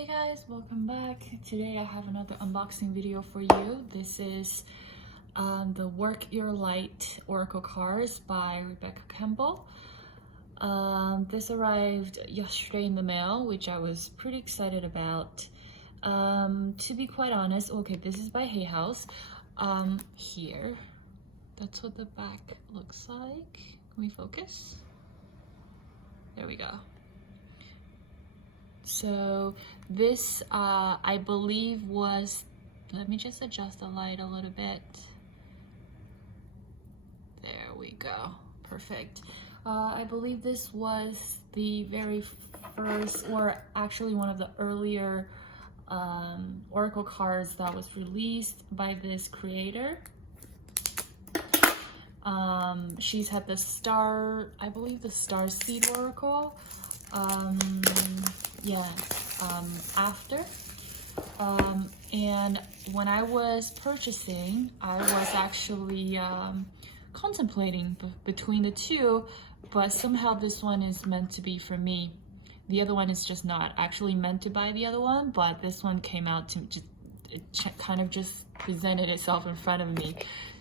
Hey guys, welcome back. Today I have another unboxing video for you. This is the Work Your Light Oracle cards by Campbell. This arrived yesterday in the mail, which I was pretty excited about. To be quite honest, okay, this is by Hay House. Here, that's what the back looks like. Can we focus? There we go. So this, I believe was, let me just adjust the light a little bit. There we go, perfect. I believe this was the very first, or actually one of the earlier Oracle cards that was released by this creator. She's had the Star, I believe the Star Seed Oracle. After. And when I was purchasing, I was actually contemplating between the two, but somehow this one is meant to be for me. The other one is just not. Actually meant to buy the other one, but this one came out to just, it kind of just presented itself in front of me.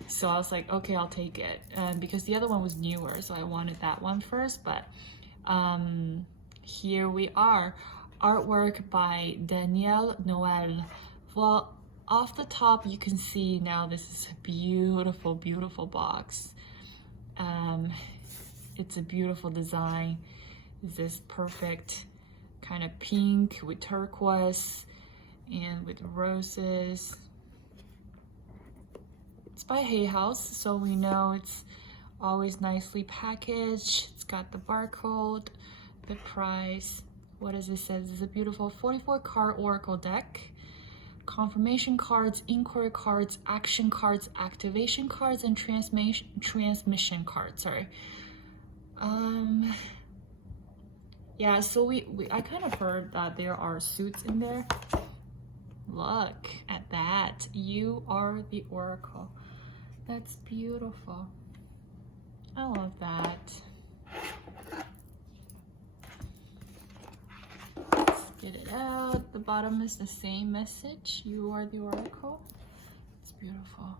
So I was like, okay, I'll take it. Because the other one was newer, so I wanted that one first, but here we are. Artwork by Danielle Noel. Well, off the top you can see now this is a beautiful, beautiful box. It's a beautiful design. This perfect kind of pink with turquoise and with roses. It's by Hay House, so we know it's always nicely packaged. It's got the barcode, the price. What does it say? This is a beautiful 44 card Oracle deck. Confirmation cards, inquiry cards, action cards, activation cards, and transmission cards. Sorry. Yeah, so I kind of heard that there are suits in there. Look at that. You are the Oracle. That's beautiful. I love that. Get it out. The bottom is the same message. You are the Oracle. It's beautiful.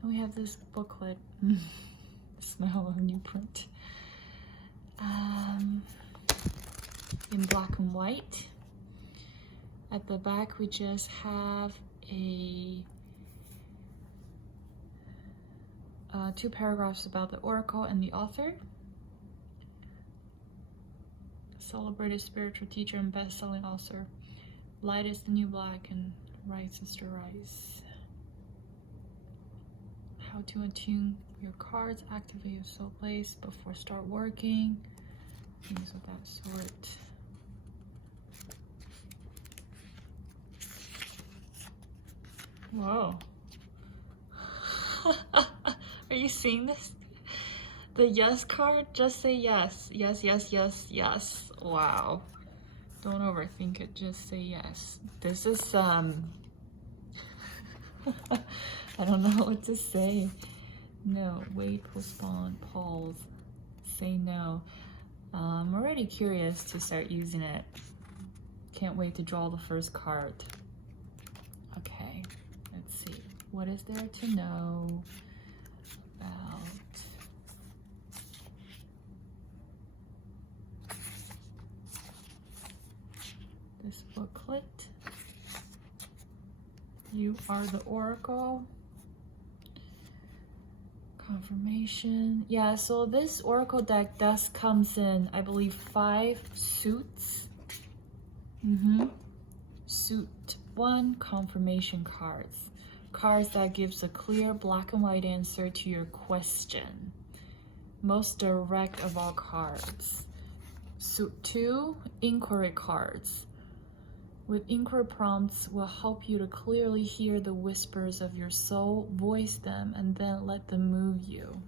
And we have this booklet. The smell of new print. In black and white. At the back we just have a two paragraphs about the Oracle and the author. Celebrated spiritual teacher and best-selling author. Light is the new black and rise is to rise. How to attune your cards, activate your soul place before start working. Things of that sort. Whoa. Are you seeing this? The yes card, just say yes. Yes, yes, yes, yes. Wow. Don't overthink it, just say yes. This is, I don't know what to say. No, wait, postpone, pause, say no. I'm already curious to start using it. Can't wait to draw the first card. Okay, let's see. What is there to know about this booklet? You are the Oracle. Confirmation. Yeah, so this Oracle deck comes in, I believe, 5 suits. Suit 1, confirmation cards. Cards that gives a clear black and white answer to your question. Most direct of all cards. Suit 2, inquiry cards. With inquiry prompts will help you to clearly hear the whispers of your soul, voice them, and then let them move you.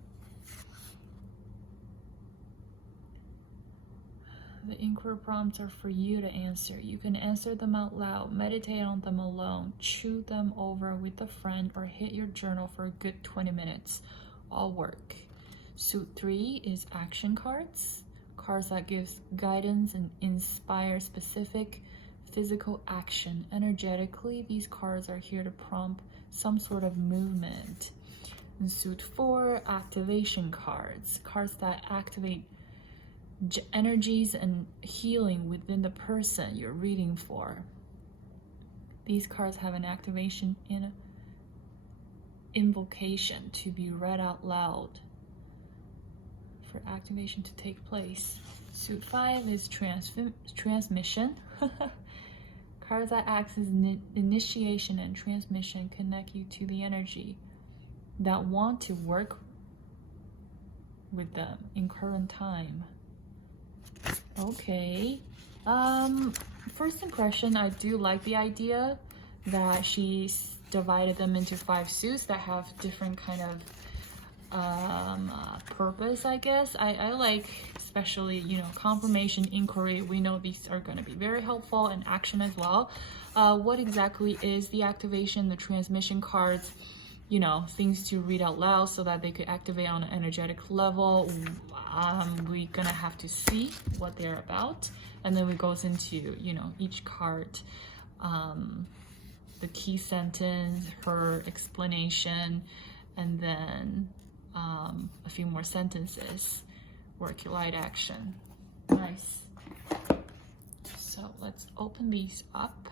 The inquiry prompts are for you to answer. You can answer them out loud, meditate on them alone, chew them over with a friend, or hit your journal for a good 20 minutes. All work. Suit 3 is action cards. Cards that gives guidance and inspire specific physical action. Energetically, these cards are here to prompt some sort of movement. In suit 4, activation cards. Cards that activate energies and healing within the person you're reading for. These cards have an activation in invocation to be read out loud for activation to take place. Suit 5 is transmission. Cards that act as initiation and transmission connect you to the energy that want to work with them in current time. Okay. First impression, I do like the idea that she's divided them into 5 suits that have different kind of purpose, I guess. I like, especially, you know, confirmation, inquiry. We know these are going to be very helpful, and action as well. What exactly is the activation, the transmission cards? You know, things to read out loud so that they could activate on an energetic level. We're gonna have to see what they're about, and then it goes into, you know, each card, the key sentence, her explanation, and then a few more sentences. Work your light action. Nice. So let's open these up.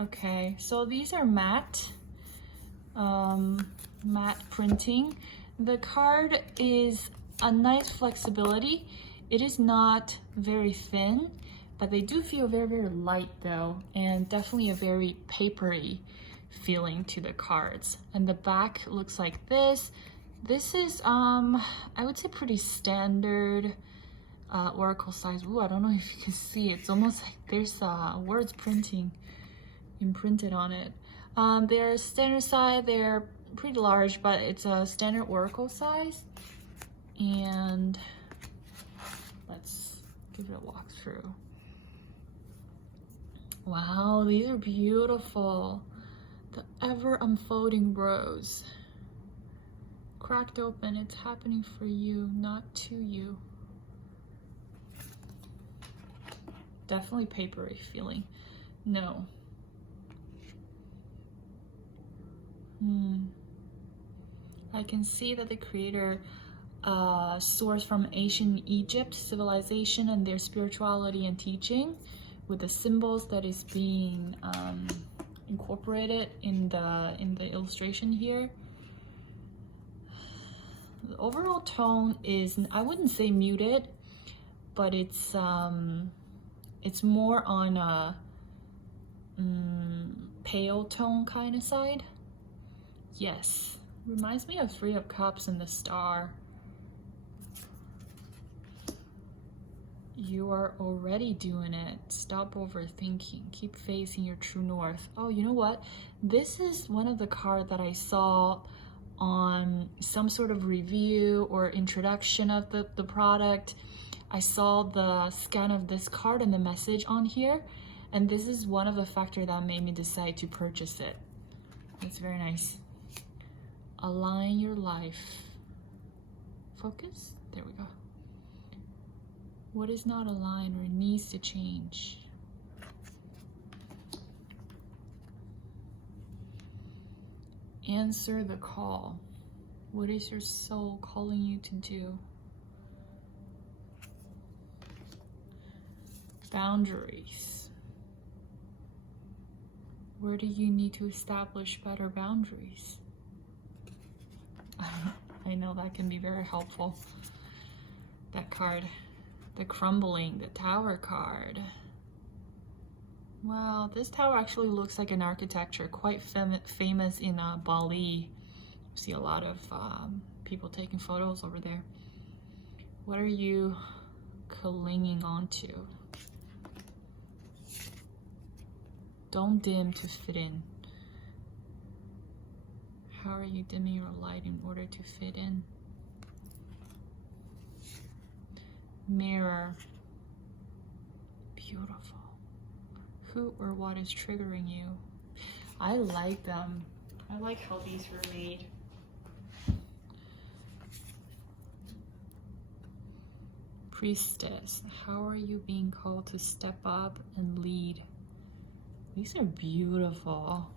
Okay, so these are matte printing. The card is a nice flexibility. It is not very thin, but they do feel very, very light though, and definitely a very papery feeling to the cards. And the back looks like this. This is, I would say, pretty standard oracle size. Ooh, I don't know if you can see. It's almost like there's words imprinted on it. They're standard size. They're pretty large, but it's a standard oracle size. And let's give it a walkthrough. Wow, these are beautiful. The ever unfolding rose. Cracked open, it's happening for you, not to you. Definitely papery feeling. No. I can see that the creator sourced from ancient Egypt civilization and their spirituality and teaching, with the symbols that is being incorporated in the illustration here. The overall tone is, I wouldn't say muted, but it's more on a pale tone kind of side. Yes, reminds me of 3 of Cups and the Star. You are already doing it. Stop overthinking. Keep facing your true north. Oh, you know what? This is one of the cards that I saw on some sort of review or introduction of the product. I saw the scan of this card and the message on here, and this is one of the factors that made me decide to purchase it. It's very nice. Align your life. Focus. There we go. What is not aligned or needs to change? Answer the call. What is your soul calling you to do? Boundaries. Where do you need to establish better boundaries? I know that can be very helpful. That card. The crumbling, the tower card. Wow, this tower actually looks like an architecture quite famous in Bali. You see a lot of people taking photos over there. What are you clinging on to? Don't dim to fit in. How are you dimming your light in order to fit in? Mirror. Beautiful. Who or what is triggering you? I like them. I like how these were made. Priestess, how are you being called to step up and lead? These are beautiful.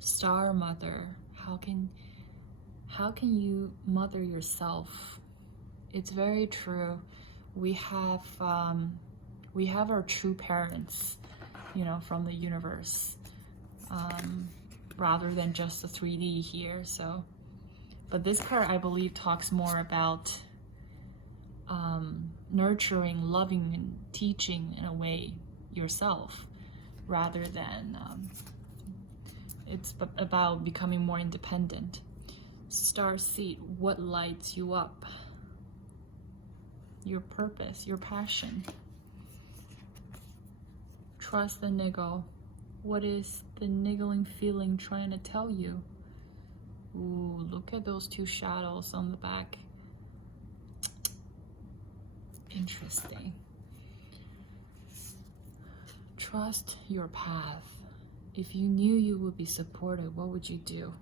Star Mother, how can you mother yourself? It's very true. We have our true parents, you know, from the universe, rather than just the 3D here. So, but this card, I believe, talks more about nurturing, loving, and teaching in a way yourself, rather than it's about becoming more independent. Starseed, what lights you up? Your purpose, your passion. Trust the niggle. What is the niggling feeling trying to tell you? Ooh, look at those two shadows on the back. Interesting. Trust your path. If you knew you would be supported, what would you do?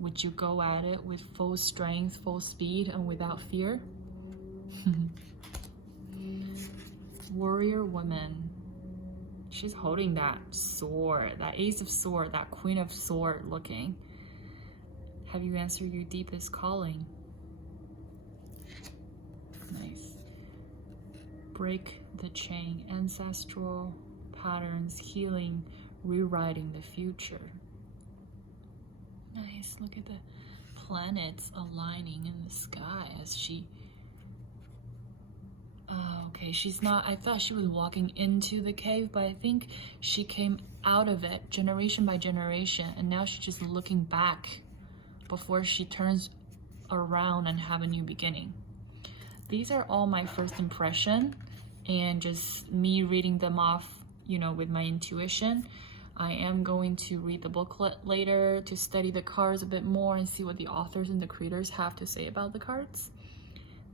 Would you go at it with full strength, full speed, and without fear? Warrior woman. She's holding that sword, that ace of sword, that queen of sword looking. Have you answered your deepest calling? Nice. Break the chain. Ancestral patterns, healing, rewriting the future. Nice. Look at the planets aligning in the sky as she... okay, she's not... I thought she was walking into the cave, but I think she came out of it generation by generation, and now she's just looking back before she turns around and have a new beginning. These are all my first impression, and just me reading them off, you know, with my intuition. I am going to read the booklet later to study the cards a bit more and see what the authors and the creators have to say about the cards.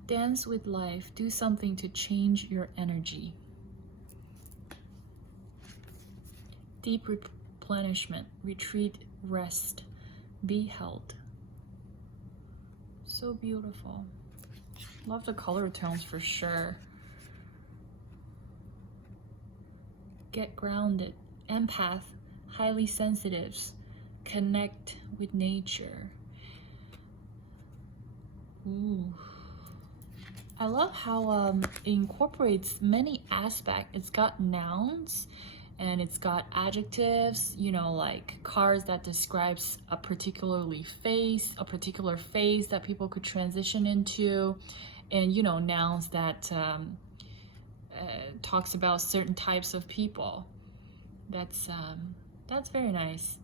Dance with life. Do something to change your energy. Deep replenishment. Retreat, rest, be held. So beautiful. Love the color tones for sure. Get grounded. Empath. Highly sensitives. Connect with nature. Ooh. I love how it incorporates many aspects. It's got nouns and it's got adjectives, you know, like cards that describes a particular phase that people could transition into, and, you know, nouns that talks about certain types of people. That's very nice.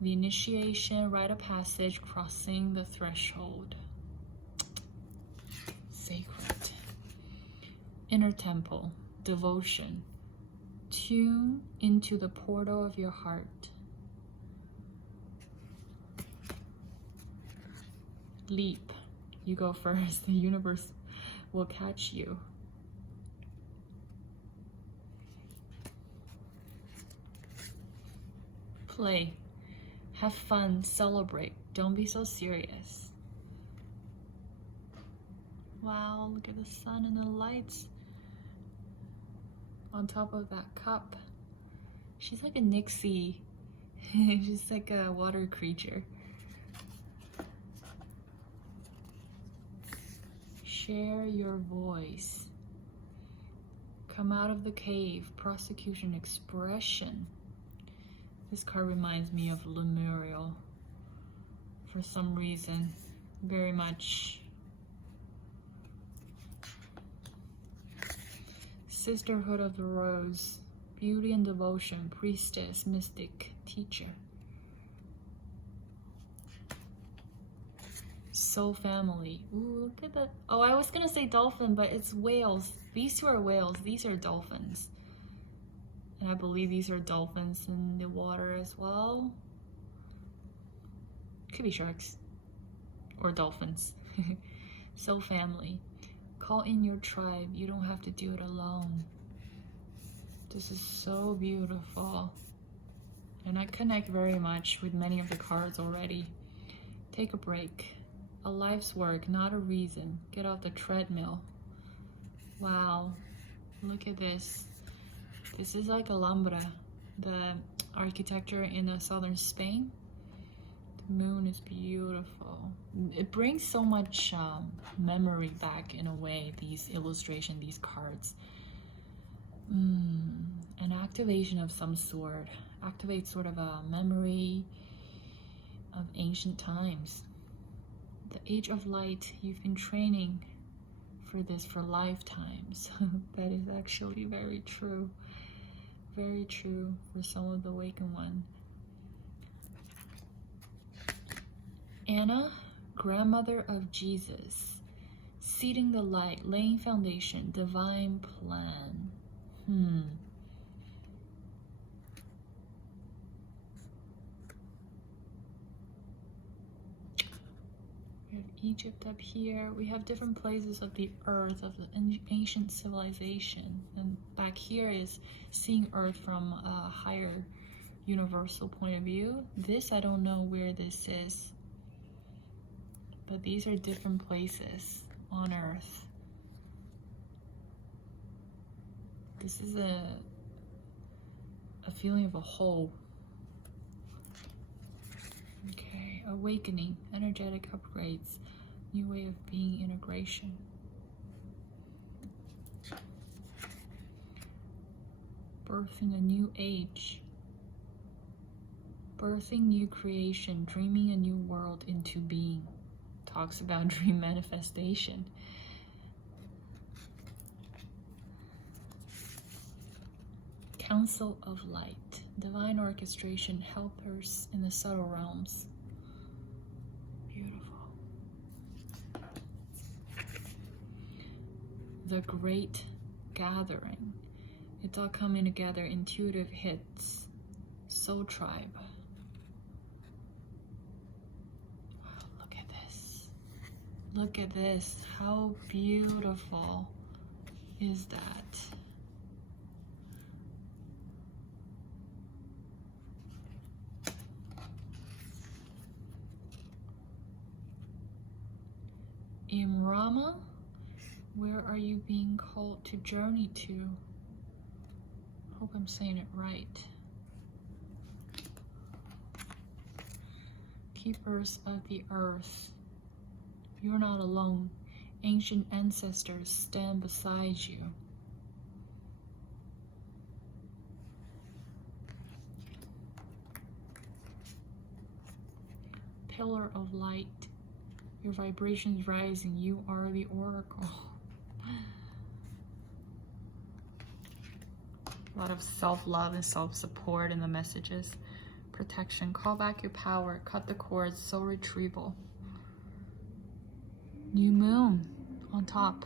The initiation, rite of passage, crossing the threshold. Sacred. Inner temple, devotion. Tune into the portal of your heart. Leap. You go first. The universe will catch you. Play. Have fun. Celebrate. Don't be so serious. Wow, look at the sun and the lights on top of that cup. She's like a Nixie. She's like a water creature. Share your voice. Come out of the cave. Prosecution, expression. This card reminds me of Lemurial for some reason. Very much. Sisterhood of the Rose. Beauty and devotion. Priestess, mystic, teacher. Soul family. Ooh, look at that. Oh, I was gonna say dolphin, but it's whales. These two are whales. These are dolphins. And I believe these are dolphins in the water as well. Could be sharks or dolphins. Soul family. Call in your tribe. You don't have to do it alone. This is so beautiful. And I connect very much with many of the cards already. Take a break. A life's work, not a reason. Get off the treadmill. Wow. Look at this. This is like Alhambra, the architecture in southern Spain. The moon is beautiful. It brings so much memory back in a way, these illustrations, these cards. An activation of some sort. Activates sort of a memory of ancient times. The age of light, you've been training for this for lifetimes. That is actually very true. Very true for some of the awakened one. Anna, grandmother of Jesus, seeding the light, laying foundation, divine plan. We have Egypt up here. We have different places of the earth, of the ancient civilization. And back here is seeing earth from a higher universal point of view. This, I don't know where this is, but these are different places on earth. This is a feeling of a whole. Okay, awakening, energetic upgrades, new way of being, integration. Birthing a new age. Birthing new creation, dreaming a new world into being. Talks about dream manifestation. Council of Light, divine orchestration, helpers in the subtle realms. Beautiful. The Great Gathering. It's all coming together, intuitive hits, soul tribe. Oh, look at this. Look at this. How beautiful is that? Imrama, where are you being called to journey to? Hope I'm saying it right. Keepers of the earth, you're not alone. Ancient ancestors stand beside you. Pillar of light. Your vibration's rising. You are the oracle. A lot of self-love and self-support in the messages. Protection. Call back your power. Cut the cords. Soul retrieval. New moon on top.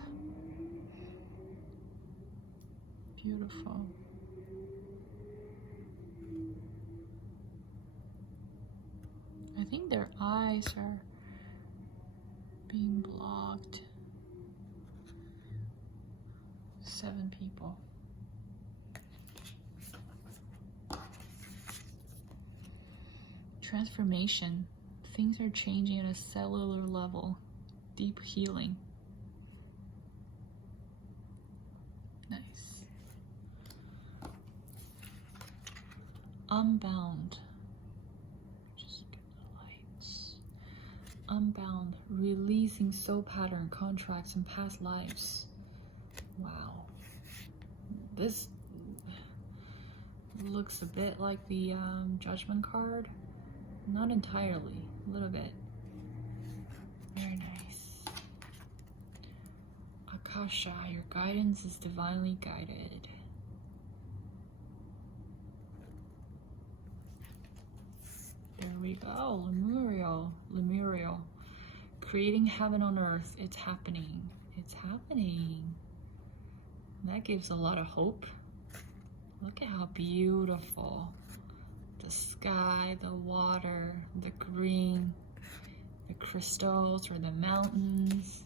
Beautiful. I think their eyes are being blocked. 7 people. Transformation. Things are changing at a cellular level. Deep healing. Nice. Unbound. Just get the lights. Unbound. Releasing soul pattern, contracts, and past lives. Wow. This looks a bit like the Judgment card. Not entirely. A little bit. Very nice. Akasha, your guidance is divinely guided. There we go. Lemurial. Creating heaven on earth. It's happening. It's happening. That gives a lot of hope. Look at how beautiful. The sky, the water, the green, the crystals or the mountains.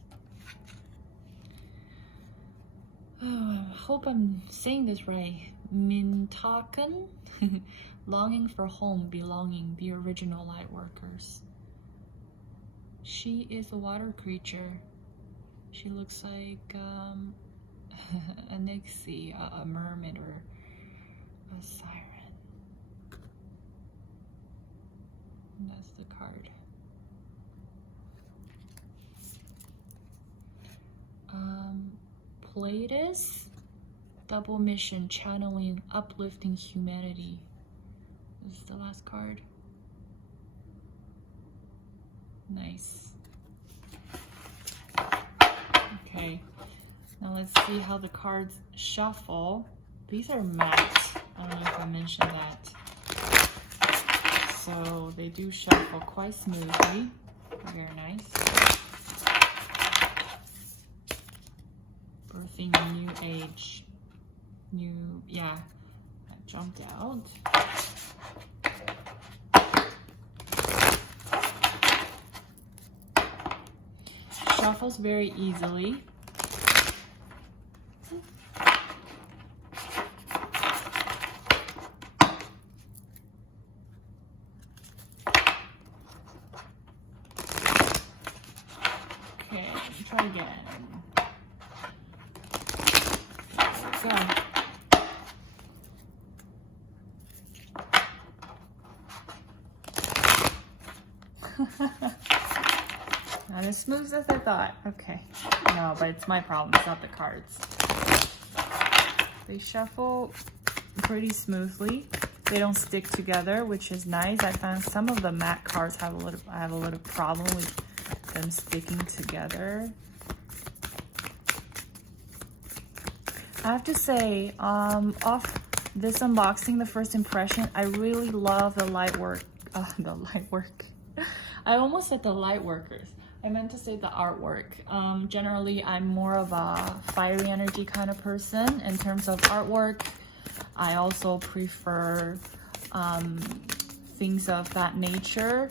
Oh, I hope I'm saying this right. Mintaken, longing for home, belonging, the original light workers. She is a water creature. She looks like a nixie, a mermaid, or a siren. And that's the card. Pleiades, double mission, channeling, uplifting humanity. This is the last card. Nice. Okay, now let's see how the cards shuffle. These are matte. I don't know if I mentioned that. So they do shuffle quite smoothly. Very nice. Birthing a new age. Yeah, that jumped out. Shuffles very easily. Okay, try again. Go. Not as smooth as I thought. Okay. No, but it's my problem. It's not the cards. They shuffle pretty smoothly. They don't stick together, which is nice. I found some of the matte cards have I have a little problem with them sticking together. I have to say, off this unboxing, the first impression, I really love the light work. I almost said the light workers. I meant to say the artwork. Generally, I'm more of a fiery energy kind of person. In terms of artwork, I also prefer things of that nature.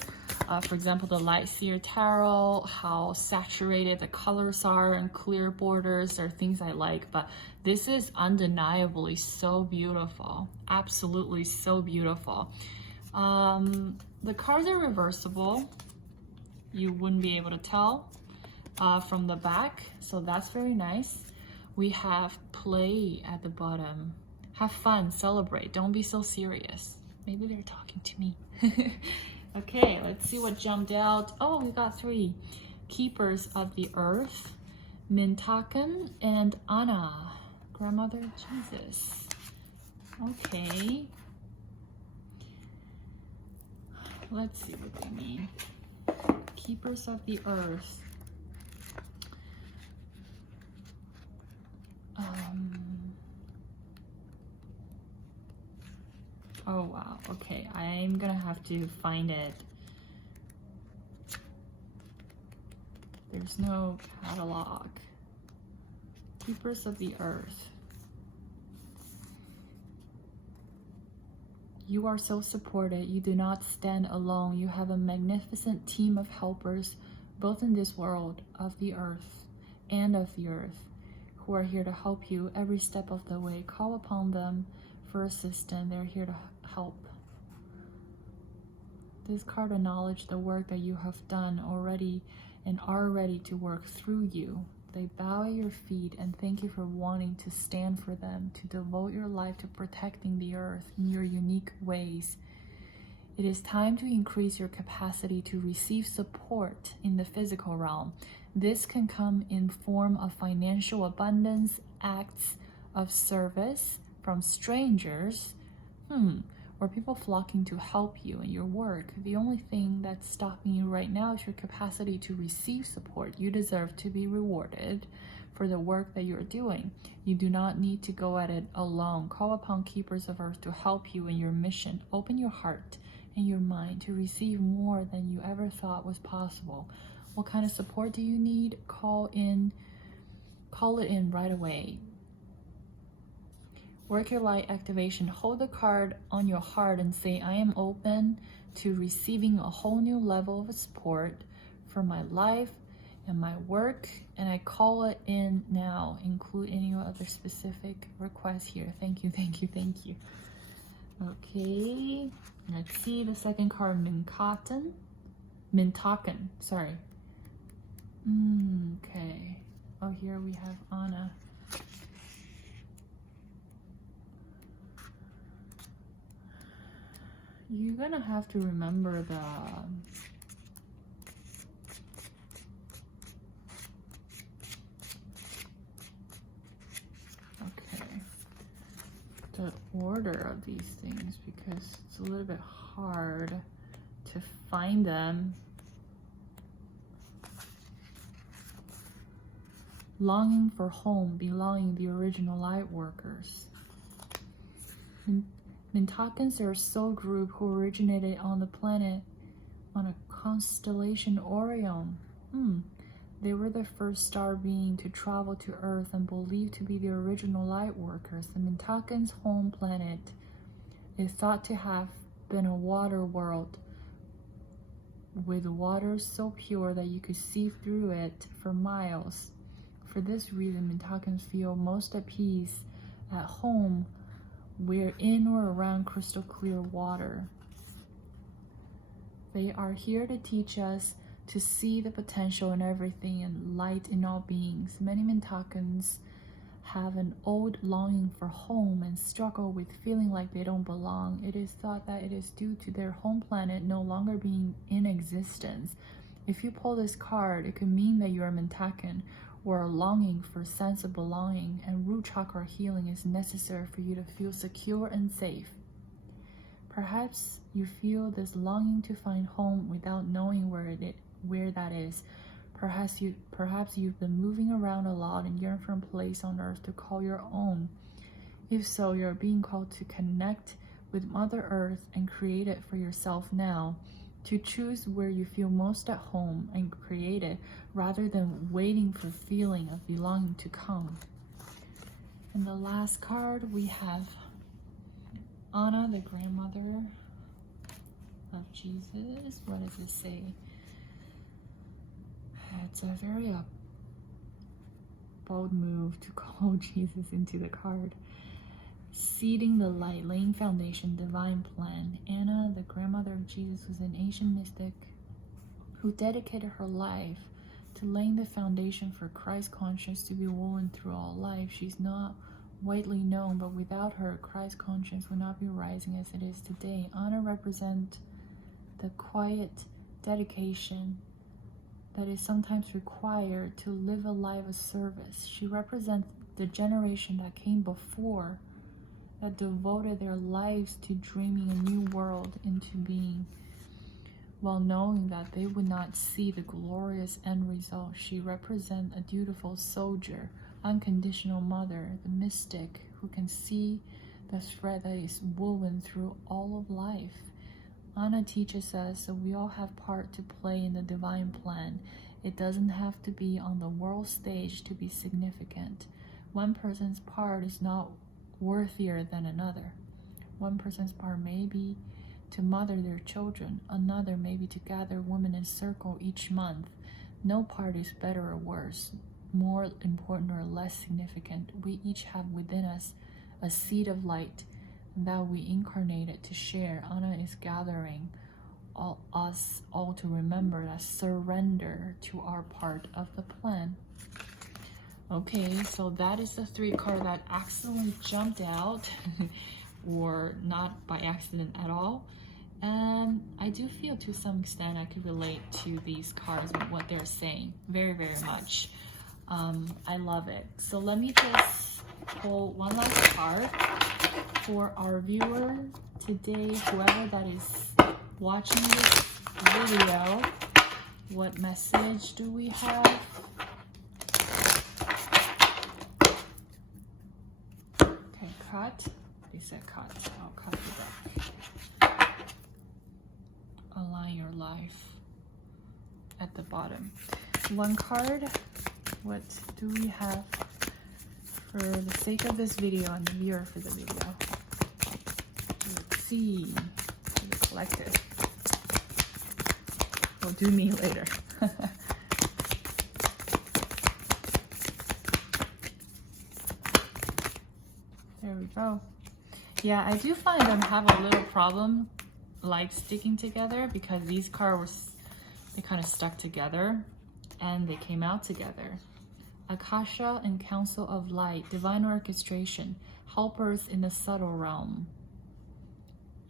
For example, the Light Seer Tarot, how saturated the colors are and clear borders are things I like. But this is undeniably so beautiful. Absolutely so beautiful. The cards are reversible. You wouldn't be able to tell from the back, so that's very nice. We have play at the bottom. Have fun, celebrate, don't be so serious. Maybe they're talking to me. Okay, let's see what jumped out. Oh, we got 3. Keepers of the Earth, Mintaken, and Anna, Grandmother Jesus. Okay. Let's see what they mean. Keepers of the Earth. Oh wow, okay, I'm gonna have to find it. There's no catalog. Keepers of the Earth. You are so supported. You do not stand alone. You have a magnificent team of helpers, both in this world of the earth and of the earth, who are here to help you every step of the way. Call upon them for assistance. They're here to help. This card acknowledges the work that you have done already and are ready to work through you. They bow at your feet and thank you for wanting to stand for them, to devote your life to protecting the earth in your unique ways. It is time to increase your capacity to receive support in the physical realm. This can come in form of financial abundance, acts of service from strangers, or people flocking to help you in your work. The only thing that's stopping you right now is your capacity to receive support. You deserve to be rewarded for the work that you're doing. You do not need to go at it alone. Call upon Keepers of Earth to help you in your mission. Open your heart and your mind to receive more than you ever thought was possible. What kind of support do you need? Call it in right away. Work your light activation. Hold the card on your heart and say, I am open to receiving a whole new level of support for my life and my work, and I call it in now. Include any other specific requests here. Thank you, thank you, thank you. Okay, let's see the second card, Mintaken, sorry. Okay. Oh, here we have Anna. You're gonna have to remember the order of these things, because it's a little bit hard to find them. Longing for home, belonging, the original light workers. Mintakans are a soul group who originated on the planet on a constellation Orion. They were the first star being to travel to Earth and believed to be the original light workers. The Mintakans' home planet is thought to have been a water world with water so pure that you could see through it for miles. For this reason, Mintakans feel most at peace at home where in or around crystal clear water. They are here to teach us to see the potential in everything and light in all beings. Many Mintakans have an old longing for home and struggle with feeling like they don't belong. It is thought that it is due to their home planet no longer being in existence. If you pull this card, it could mean that you're a Mintakan or a longing for a sense of belonging, and root chakra healing is necessary for you to feel secure and safe. Perhaps you feel this longing to find home without knowing where that is. Perhaps you've been moving around a lot and yearn for a place on earth to call your own. If so, you're being called to connect with Mother Earth and create it for yourself now. To choose where you feel most at home and create it, rather than waiting for feeling of belonging to come. And the last card, we have Anna, the grandmother of Jesus. What does it say? It's a very bold move to call Jesus into the card. Seeding the light, laying foundation, divine plan. Anna, the grandmother of Jesus, was an ancient mystic who dedicated her life to laying the foundation for Christ conscience to be woven through all life. She's not widely known, but without her, Christ conscience would not be rising as it is today. Anna represents the quiet dedication that is sometimes required to live a life of service. She represents the generation that came before, that devoted their lives to dreaming a new world into being, while knowing that they would not see the glorious end result. She represents a dutiful soldier, unconditional mother, the mystic who can see the thread that is woven through all of life. Anna teaches us that we all have part to play in the divine plan. It doesn't have to be on the world stage to be significant. One person's part is not worthier than another. One person's part may be to mother their children, another may be to gather women in a circle each month. No part is better or worse, more important or less significant. We each have within us a seed of light that we incarnated to share. Anna is gathering us all to remember that surrender to our part of the plan. Okay, so that is the 3 card that accidentally jumped out or not by accident at all. And I do feel to some extent I could relate to these cards and what they're saying very, very much. I love it. So let me just pull one last card for our viewer today, whoever that is watching this video. What message do we have? Okay, cut. They said cut. I'll cut it up. Align your life at the bottom. 1 card. What do we have for the sake of this video and the viewer for the video? Let's see. For the collective. We'll do me later. go. Yeah, I do find them have a little problem like sticking together because these cards, they kind of stuck together and they came out together. Akasha and Council of Light, Divine Orchestration, Helpers in the Subtle Realm.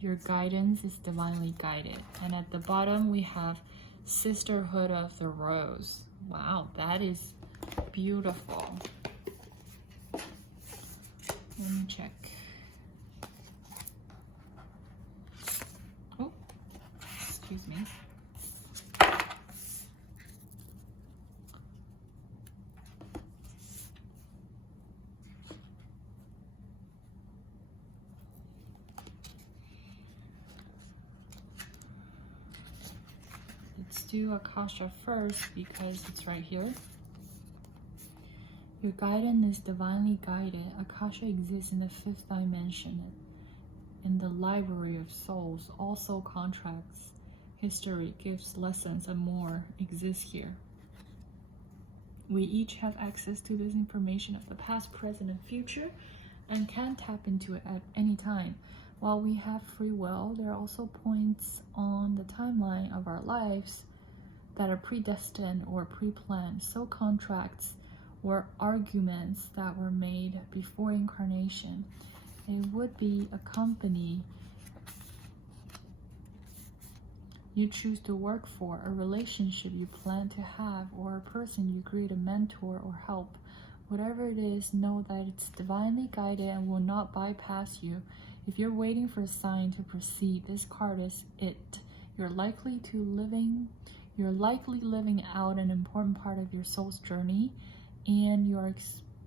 Your guidance is divinely guided. And at the bottom we have Sisterhood of the Rose. Wow, that is beautiful. Let me check. Oh, excuse me. Let's do Akasha first because it's right here. Your guidance is divinely guided. Akasha exists in the 5th dimension. In the library of souls, also contracts, history, gifts, lessons, and more exist here. We each have access to this information of the past, present, and future and can tap into it at any time. While we have free will, there are also points on the timeline of our lives that are predestined or pre-planned. So contracts or arguments that were made before incarnation. It would be a company you choose to work for, a relationship you plan to have, or a person you agree to mentor or help. Whatever it is, know that it's divinely guided and will not bypass you. If you're waiting for a sign to proceed, this card is it. You're likely living out an important part of your soul's journey, and you're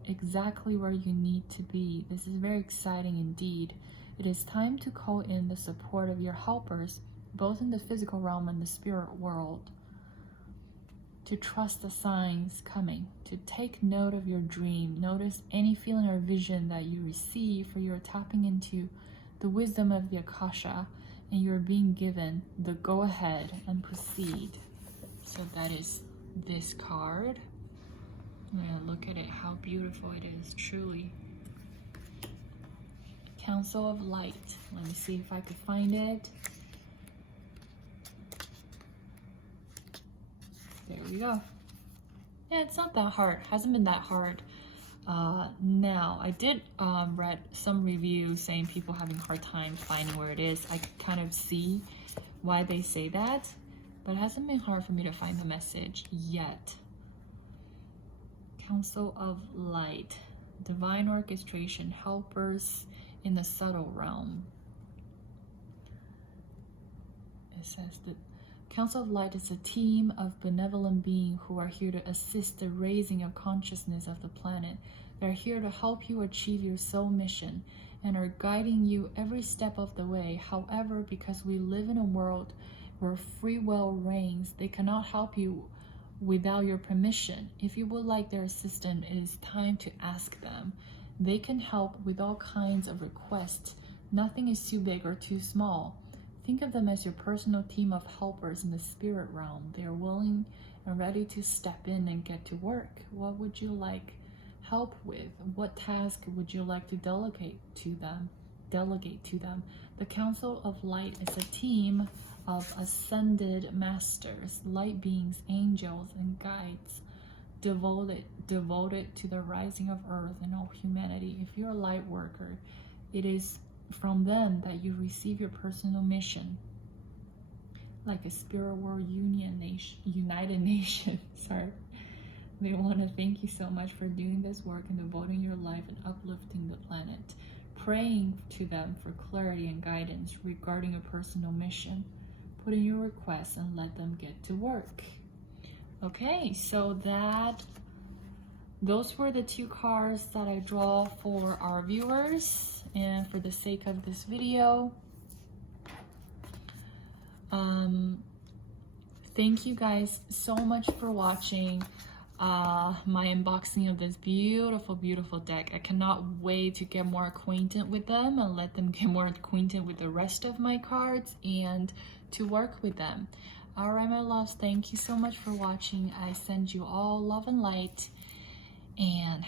exactly where you need to be. This is very exciting indeed. It is time to call in the support of your helpers, both in the physical realm and the spirit world. To trust the signs coming, to take note of your dream, notice any feeling or vision that you receive, for you're tapping into the wisdom of the Akasha, and you're being given the go-ahead and proceed. So that is this card. I'm gonna look at it, how beautiful it is, truly. Council of Light. Let me see if I could find it. There we go. Yeah, it's not that hard. Hasn't been that hard. Now, I did read some reviews saying people having a hard time finding where it is. I could kind of see why they say that, but it hasn't been hard for me to find the message yet. Council of Light, Divine Orchestration, Helpers in the Subtle Realm. It says that Council of Light is a team of benevolent beings who are here to assist the raising of consciousness of the planet. They're here to help you achieve your soul mission and are guiding you every step of the way. However, because we live in a world where free will reigns, they cannot help you without your permission. If you would like their assistance, it is time to ask them. They can help with all kinds of requests. Nothing is too big or too small. Think of them as your personal team of helpers in the spirit realm. They are willing and ready to step in and get to work. What would you like help with? What task would you like to delegate to them? The Council of Light is a team of ascended masters, light beings, angels, and guides, devoted to the rising of earth and all humanity. If you're a light worker, it is from them that you receive your personal mission, like a spirit world United Nations. Sorry. We want to thank you so much for doing this work and devoting your life and uplifting the planet. Praying to them for clarity and guidance regarding a personal mission. Put in your requests and let them get to work. Okay, so those were the two cards that I draw for our viewers and for the sake of this video. Thank you guys so much for watching my unboxing of this beautiful deck. I cannot wait to get more acquainted with them and let them get more acquainted with the rest of my cards and to work with them. All right, my loves, thank you so much for watching. I send you all love and light, and